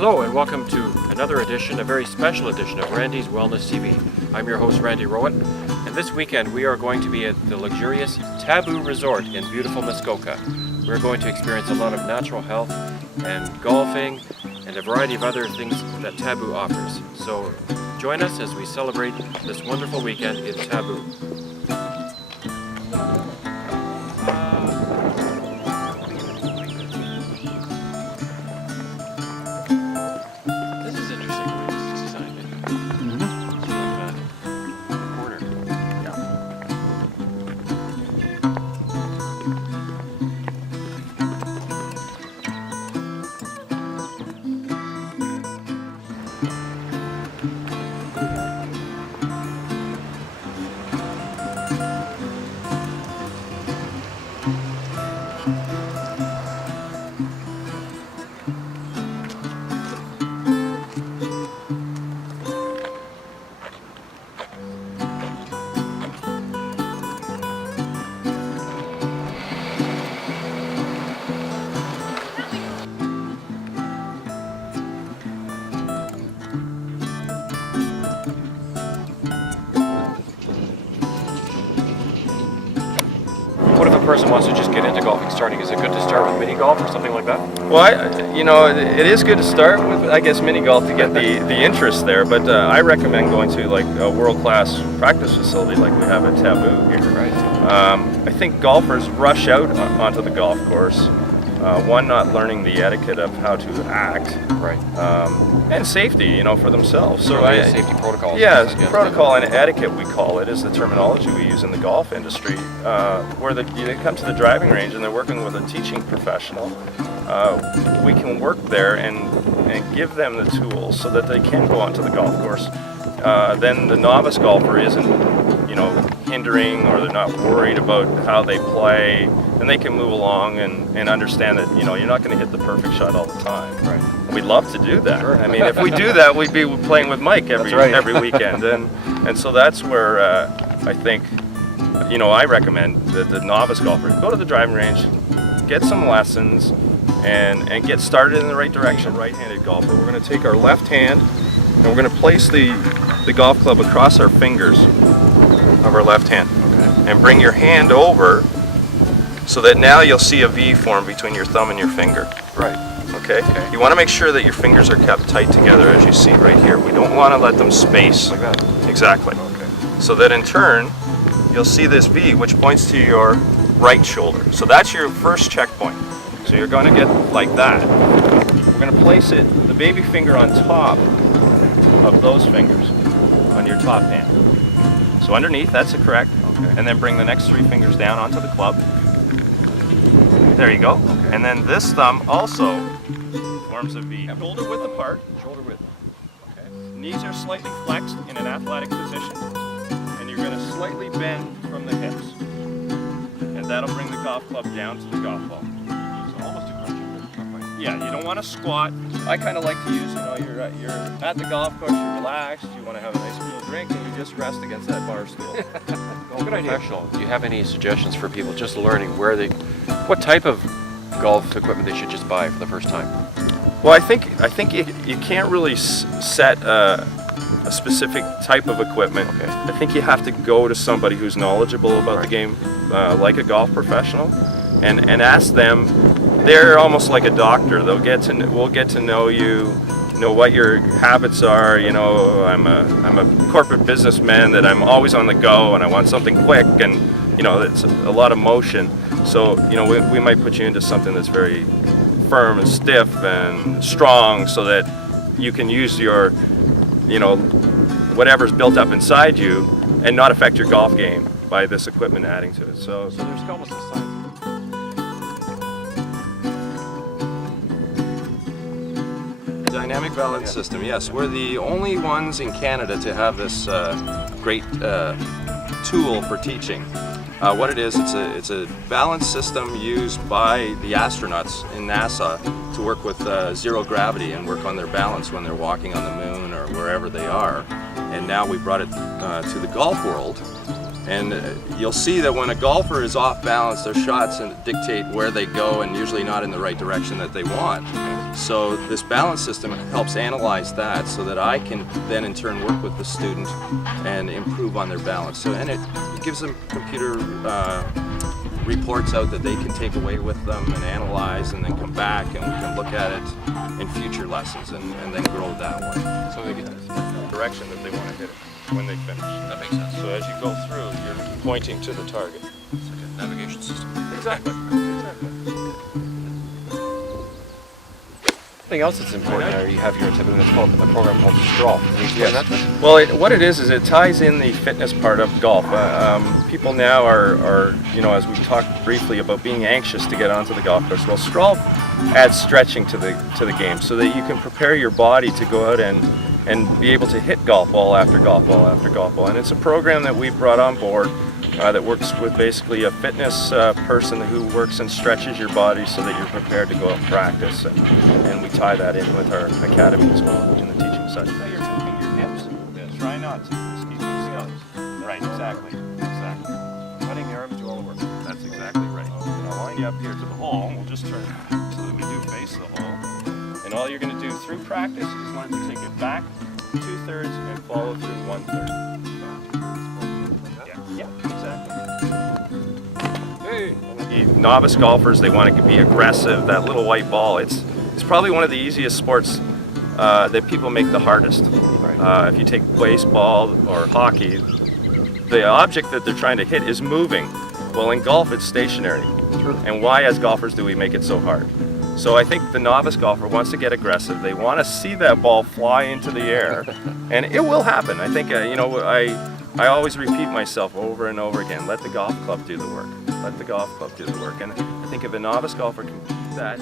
Hello and welcome to another edition, a very special edition of Randy's Wellness TV. I'm your host Randy Rowett, and this weekend we are going to be at the luxurious Taboo Resort in beautiful Muskoka. We're going to experience a lot of natural health and golfing and a variety of other things that Taboo offers. So join us as we celebrate this wonderful weekend in Taboo. What if a person wants to just get into golfing starting? Is it good to start with mini golf or something like that? Well, it is good to start with, I guess, mini golf to get the interest there. But I recommend going to like a world-class practice facility like we have at Taboo here. Right. I think golfers rush out onto the golf course. One, not learning the etiquette of how to act. Right. And safety, for themselves. So safety protocols. Yeah, protocol and etiquette, we call it, is the terminology we use in the golf industry. Where they come to the driving range and they're working with a teaching professional, we can work there and give them the tools so that they can go onto the golf course. Then the novice golfer isn't, hindering, or they're not worried about how they play, and they can move along and understand that, you're not going to hit the perfect shot all the time. Right. We'd love to do that. Sure. I mean, if we do that, we'd be playing with Mike every weekend, and so that's where I think, I recommend that the novice golfer go to the driving range, get some lessons, and get started in the right direction. Right-handed golfer, we're going to take our left hand and we're going to place the golf club across our fingers of our left hand, and bring your hand over so that now you'll see a V form between your thumb and your finger. Right. Okay? You want to make sure that your fingers are kept tight together, as you see right here. We don't want to let them space. Like that. Exactly. Okay. So that in turn, you'll see this V, which points to your right shoulder. So that's your first checkpoint. So you're going to get like that. We're going to place the baby finger on top of those fingers on your top hand. So underneath, that's correct. Okay. And then bring the next three fingers down onto the club. There you go. Okay. And then this thumb also forms a V. Shoulder width apart. Shoulder width. Okay. Knees are slightly flexed in an athletic position. And you're going to slightly bend from the hips. And that'll bring the golf club down to the golf ball. So almost a crunch. Yeah, you don't want to squat. I kind of like to use, you're at the golf course, you're relaxed, you want to have a nice cool drink, and you just rest against that bar stool. Good idea. Professional. Do you have any suggestions for people just learning what type of golf equipment they should just buy for the first time? Well, I think you can't really set a specific type of equipment. Okay. I think you have to go to somebody who's knowledgeable about the game, like a golf professional, and ask them. They're almost like a doctor. We'll get to know you, know what your habits are. I'm a corporate businessman that I'm always on the go, and I want something quick, and it's a lot of motion. So we might put you into something that's very firm and stiff and strong, so that you can use your whatever's built up inside you and not affect your golf game by this equipment adding to it. So there's almost a science. Dynamic balance system, yes. We're the only ones in Canada to have this great tool for teaching. What it is, it's a balance system used by the astronauts in NASA to work with zero gravity and work on their balance when they're walking on the moon or wherever they are. And now we brought it to the golf world, And you'll see that when a golfer is off balance, their shots dictate where they go and usually not in the right direction that they want. So this balance system helps analyze that so that I can then in turn work with the student and improve on their balance. So, and it gives them computer reports out that they can take away with them and analyze and then come back and we can look at it in future lessons and then grow that way. So they get The direction that they want to hit it when they finish. that makes sense. So as you go through, you're pointing to the target. It's like a navigation system. Exactly. Something else that's important there, you have here Taboo, it's called a program called Straw. Can you explain that to us? Well, what it is it ties in the fitness part of golf. People now are, you know, as we talked briefly about being anxious to get onto the golf course. Well, Straw adds stretching to the game so that you can prepare your body to go out and be able to hit golf ball after golf ball after golf ball. And it's a program that we've brought on board that works with basically a fitness person who works and stretches your body so that you're prepared to go out and practice. And we tie that in with our academy as well in the teaching session. So you're moving your hips a little bit. Try not to. Just keep them still. Right, exactly. Exactly. Letting the arms do all the work. That's exactly right. And I'll line you up here to the hole, and we'll just turn so that we do face the hole. And all you're going to do through practice is learn to take it back 2/3 and follow through 1/3. Yeah, exactly. Hey! The novice golfers, they want to be aggressive. That little white ball, it's probably one of the easiest sports that people make the hardest. If you take baseball or hockey, the object that they're trying to hit is moving. Well, in golf, it's stationary. And why, as golfers, do we make it so hard? So I think the novice golfer wants to get aggressive. They want to see that ball fly into the air, and it will happen. I think, you know, I always repeat myself over and over again, let the golf club do the work. Let the golf club do the work. And I think if a novice golfer can do that,